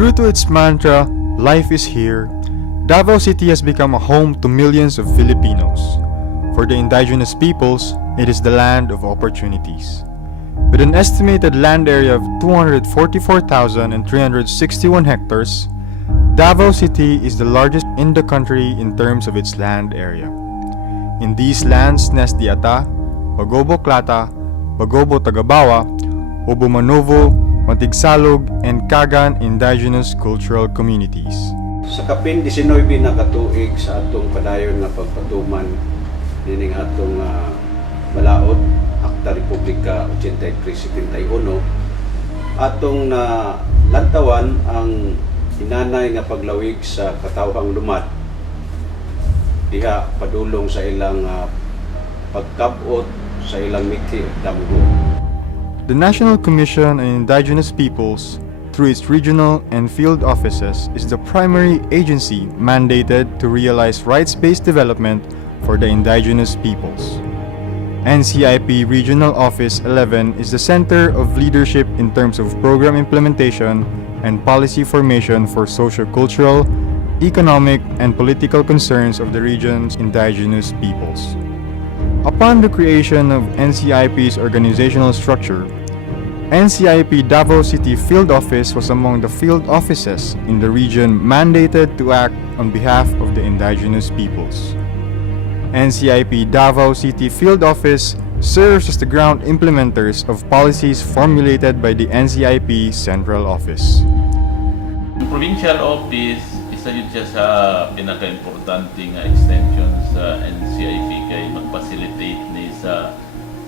True to its mantra, life is here, Davao City has become a home to millions of Filipinos. For the indigenous peoples, it is the land of opportunities. With an estimated land area of 244,361 hectares, Davao City is the largest in the country in terms of its land area. In these lands nest the Ata, Bagobo Klata, Bagobo Tagabawa, Obumanovo, Matigsalog, and Kagan indigenous cultural communities. Sa kapin 19 na katuig sa atong padayon nga pagpatuman nining atong balaod Akta Republika 83-71 atong na lantawan ang inanay nga paglawig sa katawhang lumat diha padulong sa ilang pagkabot sa ilang mithi damgo. The National Commission on Indigenous Peoples, through its regional and field offices, is the primary agency mandated to realize rights-based development for the indigenous peoples. NCIP Regional Office 11 is the center of leadership in terms of program implementation and policy formation for socio-cultural, economic, and political concerns of the region's indigenous peoples. Upon the creation of NCIP's organizational structure, NCIP Davao City Field Office was among the field offices in the region mandated to act on behalf of the indigenous peoples. NCIP Davao City Field Office serves as the ground implementers of policies formulated by the NCIP Central Office. Ang provincial office, isa yun siya sa pinaka-importante nga extension sa NCIP kay mag-facilitate ni sa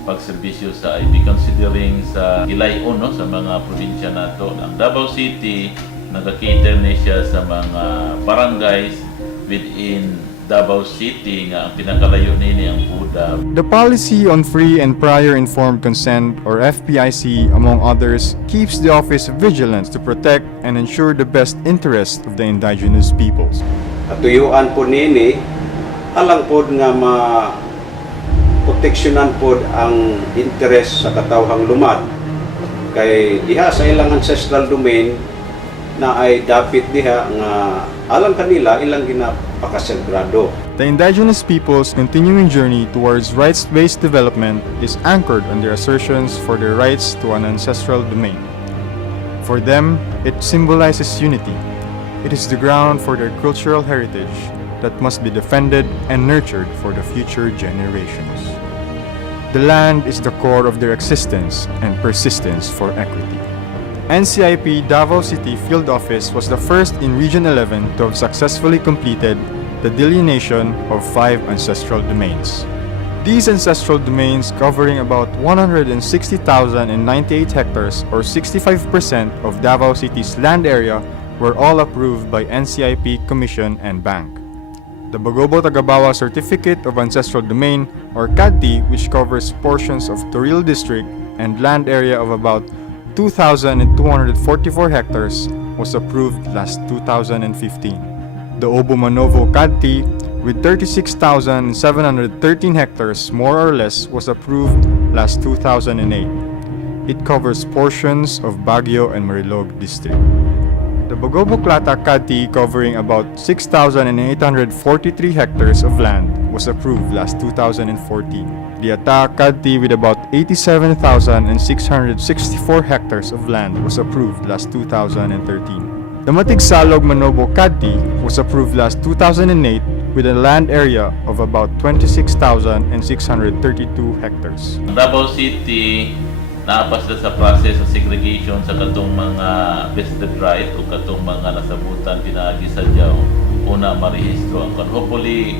pagserbisyo sa IP considering sa hilayon no, sa mga probinsya nato. Ang Davao City nagka-cater ni siya sa mga barangays within Davao City nga ang pinakalayo nini ang PUDA. The policy on free and prior informed consent, or FPIC, among others, keeps the office vigilant to protect and ensure the best interest of the indigenous peoples. Katuyuan po nini alang pod nga proteksyonan pod ang interes sa katawhang lumad kay diha sa ilang ancestral domain na ay dapit diha nga alang kanila ilang ginapakaselbrado. The indigenous people's continuing journey towards rights-based development is anchored on their assertions for their rights to an ancestral domain. For them, it symbolizes unity. It is the ground for their cultural heritage that must be defended and nurtured for the future generations. The land is the core of their existence and persistence for equity. NCIP Davao City Field Office was the first in Region 11 to have successfully completed the delineation of 5 ancestral domains. These ancestral domains, covering about 160,098 hectares or 65% of Davao City's land area, were all approved by NCIP Commission and Bank. The Bagobo Tagabawa Certificate of Ancestral Domain, or CADT, which covers portions of Toril District and land area of about 2,244 hectares, was approved last 2015. The Obumanovo CADT, with 36,713 hectares more or less, was approved last 2008. It covers portions of Baguio and Marilog District. The Bagobo Klata CADT, covering about 6,843 hectares of land, was approved last 2014. The Ata CADT, with about 87,664 hectares of land, was approved last 2013. The Matigsalog Manobo CADT was approved last 2008 with a land area of about 26,632 hectares. Davao City napas na sa process sa segregation sa katong mga vested right o katong mga nasabutan pinaagi sa Diao una marehistro ang hopefully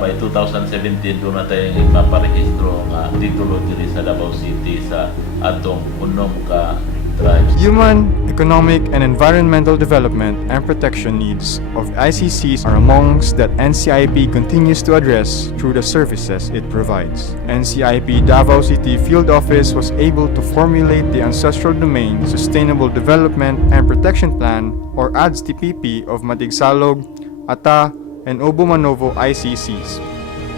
by 2017 doon na tayong maparehistro nga titulo diri sa Davao City sa atong unom ka tribes. Human, economic, and environmental development and protection needs of ICCs are amongst that NCIP continues to address through the services it provides. NCIP Davao City Field Office was able to formulate the Ancestral Domain Sustainable Development and Protection Plan, or ADS-TPP, of Matigsalog, Ata, and Obumanovo ICCs.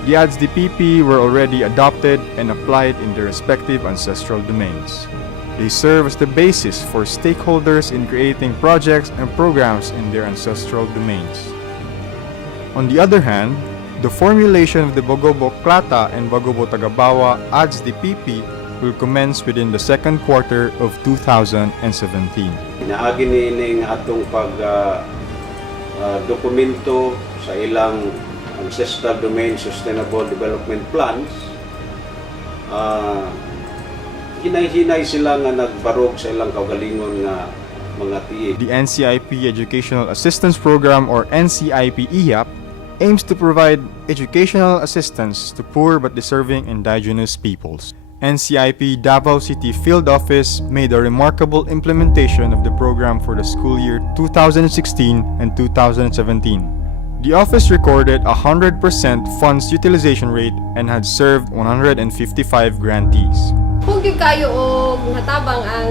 The ADS-TPP were already adopted and applied in their respective ancestral domains. They serve as the basis for stakeholders in creating projects and programs in their ancestral domains. On the other hand, the formulation of the Bagobo Klata and Bagobo Tagabawa adds the PP will commence within the second quarter of 2017. Inaagi nining atong dokumento sa ilang Ancestral Domain Sustainable Development Plans. Hinay-hinay sila nga nagbarog sa ilang kaugalingon nga mga tiid. The NCIP Educational Assistance Program or NCIP EAP aims to provide educational assistance to poor but deserving indigenous peoples. NCIP Davao City Field Office made a remarkable implementation of the program for the school year 2016 and 2017. The office recorded a 100% funds utilization rate and had served 155 grantees. Kung kayo og natabang ang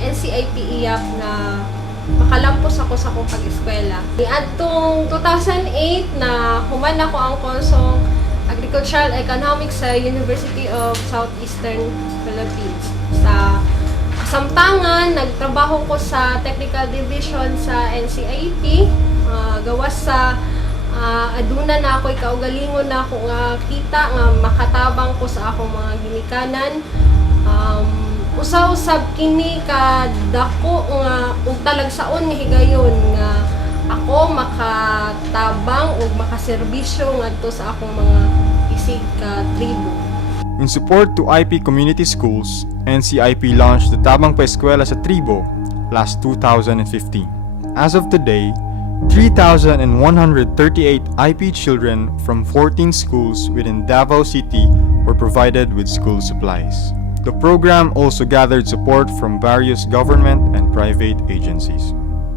NCIP IAP na makalampos ako sa akong pag-eskwela. Adtong 2008 na human ako ang kursong Agricultural Economics sa University of Southeastern Philippines. Sa kasamtangan, nagtrabaho ko sa Technical Division sa NCIP. Gawas sa aduna na ako'y kaugalingon na ako nga kita nga makatabang ko sa akong mga ginikanan. Usaw-usab kini ka dako nga ug talagsaon nga higayon nga ako makatabang ug makaserbisyo ngadto sa akong mga isig ka tribo. In support to IP community schools, NCIP launched the Tabang Pa Eskwela sa Tribo last 2015. As of today, 3,138 IP children from 14 schools within Davao City were provided with school supplies. The program also gathered support from various government and private agencies.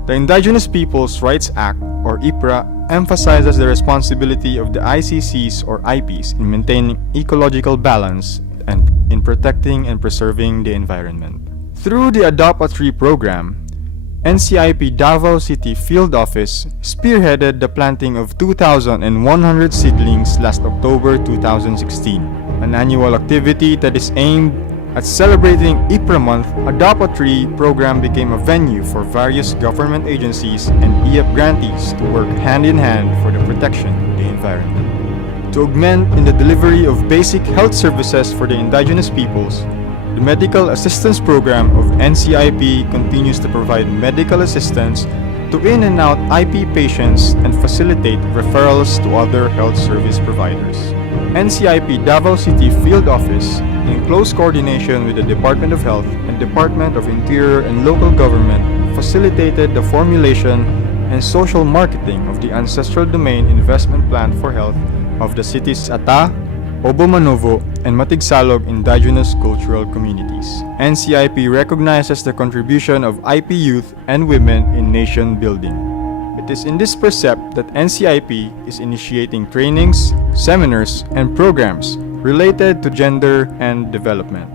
The Indigenous Peoples' Rights Act, or IPRA, emphasizes the responsibility of the ICCs or IPs in maintaining ecological balance and in protecting and preserving the environment. Through the Adopt a Tree program, NCIP Davao City Field Office spearheaded the planting of 2,100 seedlings last October 2016, an annual activity that is aimed at celebrating IPRA Month. Adopt a Tree program became a venue for various government agencies and EAP grantees to work hand in hand for the protection of the environment. To augment in the delivery of basic health services for the indigenous peoples, the Medical Assistance Program of NCIP continues to provide medical assistance to in and out IP patients and facilitate referrals to other health service providers. NCIP Davao City Field Office, in close coordination with the Department of Health and Department of Interior and Local Government, facilitated the formulation and social marketing of the Ancestral Domain Investment Plan for Health of the cities Ata, Obo-Manovo, and Matigsalog indigenous cultural communities. NCIP recognizes the contribution of IP youth and women in nation building. It is in this precept that NCIP is initiating trainings, seminars, and programs related to gender and development.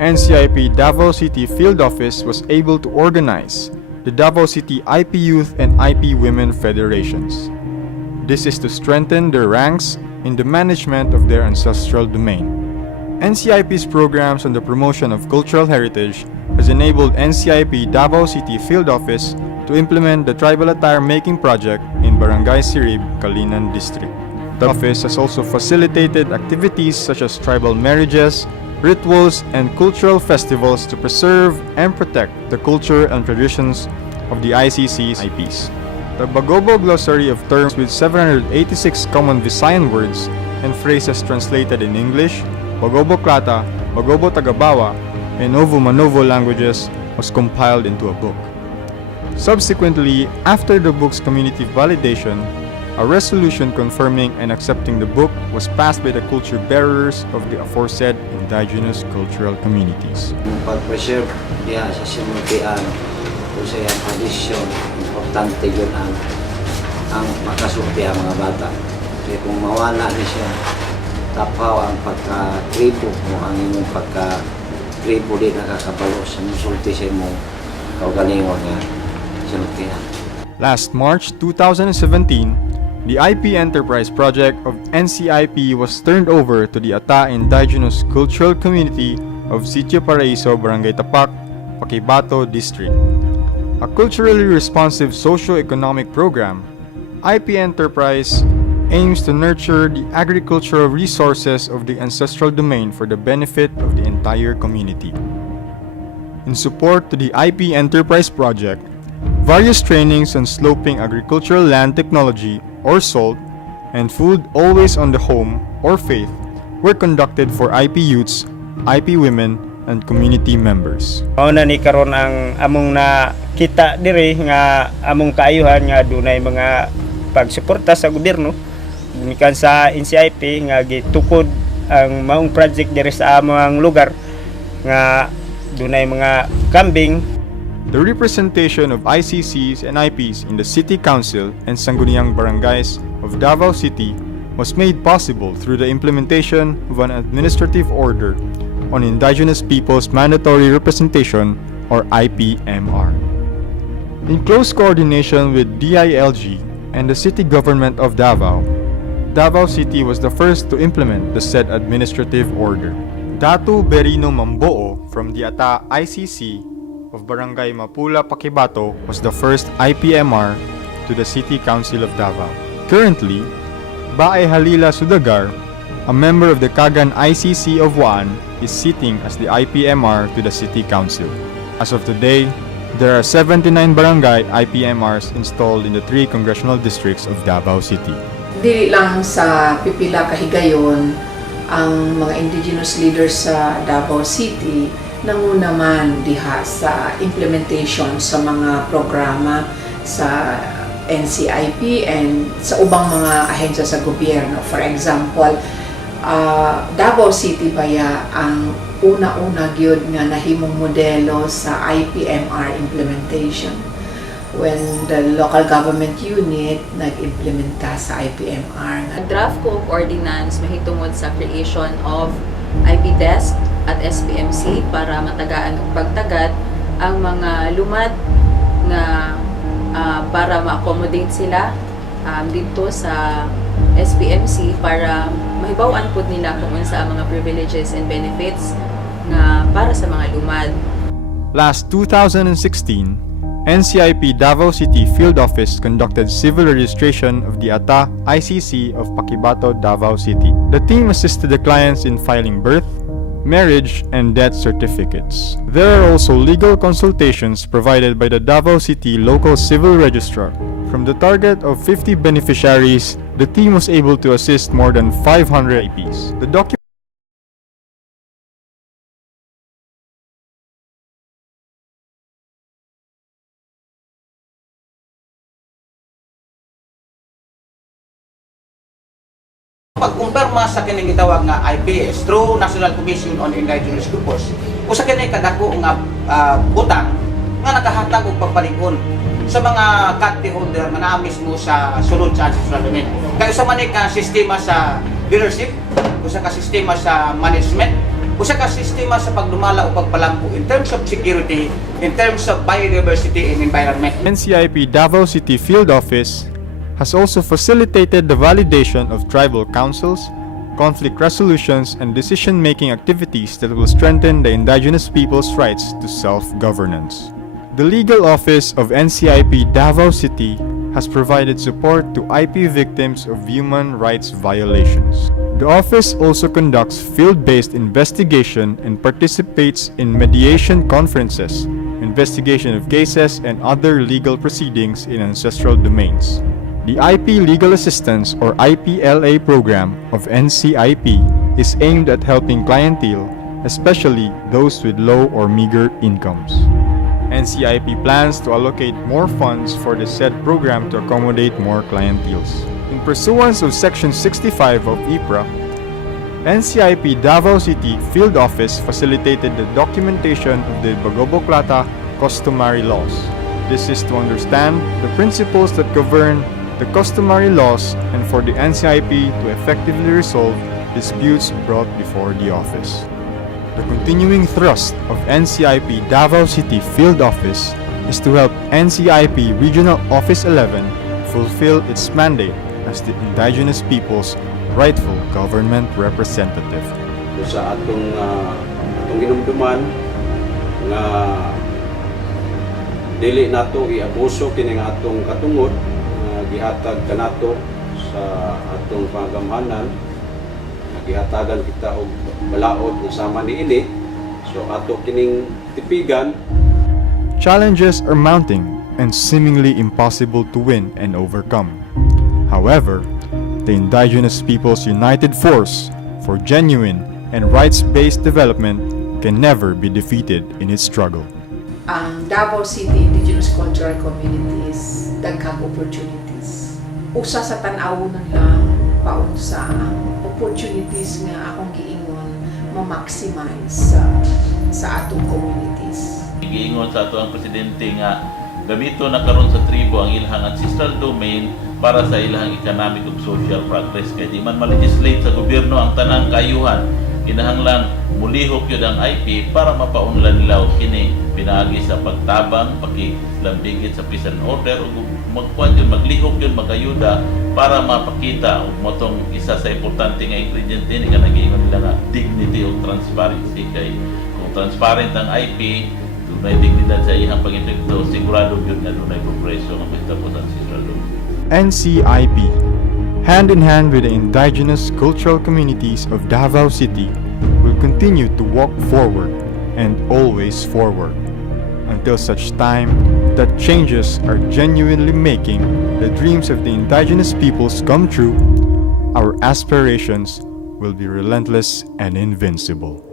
NCIP Davao City Field Office was able to organize the Davao City IP Youth and IP Women Federations. This is to strengthen their ranks in the management of their ancestral domain. NCIP's programs on the promotion of cultural heritage has enabled NCIP Davao City Field Office to implement the Tribal Attire Making Project in Barangay Sirib, Calinan District. The office has also facilitated activities such as tribal marriages, rituals, and cultural festivals to preserve and protect the culture and traditions of the ICC's IPs. The Bagobo Glossary of Terms with 786 common Visayan words and phrases translated in English, Bagobo Klata, Bagobo Tagabawa, and Ovo-Manovo languages was compiled into a book. Subsequently, after the book's community validation, a resolution confirming and accepting the book was passed by the culture bearers of the aforesaid indigenous cultural communities. Pag-preserve diha sa simultian kung sa iyang tradisyon, importante yun ang makasulti ang mga bata. Kaya kung mawala na siya, tapaw ang pagka-tribo mo, ang inyong pagka-tribo din nakakabalo sa musulti sa imong kaugalingon nga sinultihan. Last March 2017, the IP Enterprise Project of NCIP was turned over to the Ata Indigenous Cultural Community of Sitio Paraiso, Barangay Tapak, Paquibato District. A culturally responsive socio-economic program, IP Enterprise aims to nurture the agricultural resources of the ancestral domain for the benefit of the entire community. In support to the IP Enterprise project, various trainings on sloping agricultural land technology or SALT and food always on the home or faith were conducted for IP youths, IP women, and community members. Mao na ni karon ang among na kita diri nga among kaayuhan nga dunay mga pagsuporta sa gobyerno gikan sa NCIP nga gitukod ang maong project diri sa among lugar nga dunay mga kambing. The representation of ICCs and IPs in the City Council and Sangguniang Barangays of Davao City was made possible through the implementation of an administrative order on Indigenous Peoples Mandatory Representation or IPMR. In close coordination with DILG and the City Government of Davao, Davao City was the first to implement the said administrative order. Datu Berino Mamboo from the Ata ICC of Barangay Mapula, Paquibato was the first IPMR to the City Council of Davao. Currently, Bae Halila Sudagar, a member of the Kagan ICC of Waan, is sitting as the IPMR to the City Council. As of today, there are 79 barangay IPMRs installed in the 3 congressional districts of Davao City. Dili lang sa pipila ka higayon ang mga indigenous leaders sa Davao City nangunaman diha sa implementation sa mga programa sa NCIP and sa ubang mga ahensya sa gobyerno. For example, Davao City baya ang una-una gyud nga nahimong modelo sa IPMR implementation when the local government unit nag-implementa sa IPMR. Nag-draft ko og ordinance mahitungod sa creation of IP desk at SPMC para matagaan og pagtagad ang mga lumad nga para ma-accommodate sila dito sa SPMC para mahibaw-an pud nila kung unsa ang mga privileges and benefits nga para sa mga lumad. Last 2016, NCIP Davao City Field Office conducted civil registration of the Ata ICC of Paquibato, Davao City. The team assisted the clients in filing birth, marriage, and death certificates. There are also legal consultations provided by the Davao City Local Civil Registrar. From the target of 50 beneficiaries, the team was able to assist more than 500 IPs. The document pagkumpirma sa kining gitawag nga IPS through National Commission on Indigenous Peoples usa kini kadako nga butang nga nakahatag og pagpalig-on sa mga cut holder nga naa mismo sa sulod sa ancestral domain. Kay usa man ka sistema sa dealership, usa ka sistema sa management, usa ka sistema sa pagdumala o pagpalampo in terms of security, in terms of biodiversity and environment. NCIP Davao City Field Office has also facilitated the validation of tribal councils, conflict resolutions, and decision-making activities that will strengthen the indigenous people's rights to self-governance. The legal office of NCIP Davao City has provided support to IP victims of human rights violations. The office also conducts field-based investigation and participates in mediation conferences, investigation of cases, and other legal proceedings in ancestral domains. The IP Legal Assistance or IPLA program of NCIP is aimed at helping clientele, especially those with low or meager incomes. NCIP plans to allocate more funds for the said program to accommodate more clienteles. In pursuance of Section 65 of IPRA, NCIP Davao City Field Office facilitated the documentation of the Bagoboklata customary laws. This is to understand the principles that govern the customary laws and for the NCIP to effectively resolve disputes brought before the office. The continuing thrust of NCIP Davao City Field Office is to help NCIP Regional Office 11 fulfill its mandate as the indigenous people's rightful government representative. Sa atong ginumduman nga dili nato iabuso kini nga atong katungod nga gihatag kanato sa atong panggamhanan, nga gihatagan kita og balaod nga sama niini. So ato kining tipigan. Challenges are mounting and seemingly impossible to win and overcome. However, the Indigenous people's united force for genuine and rights-based development can never be defeated in its struggle. Ang Davao City Indigenous Cultural Communities daghang opportunities. Usa sa tan-awon lang paunsa ang opportunities nga akong giingon ma-maximize sa atong communities. Giingon sa ato ang presidente nga gamito na karon sa tribo ang ilahang ancestral domain para sa ilahang economic ug social progress. Kaya di man ma-legislate sa gobyerno ang tanang kayuhan, kinahanglan mulihok yun ang IP para mapaunlan nila o kini pinaagi sa pagtabang, pakilambigit sa peace and order ug magkuan yun, maglihok yun, magayuda para mapakita ug motong isa sa importante nga ingredient din nga nagiingon nila nga dignity ug transparency. Kay kung transparent ang IP, may dignidad sa iyang pag-epekto, sigurado yun na doon ay progreso ng mahitapos ang ancestral domain. NCIP, hand in hand with the indigenous cultural communities of Davao City, will continue to walk forward and always forward until such time that changes are genuinely making the dreams of the indigenous peoples come true. Our aspirations will be relentless and invincible.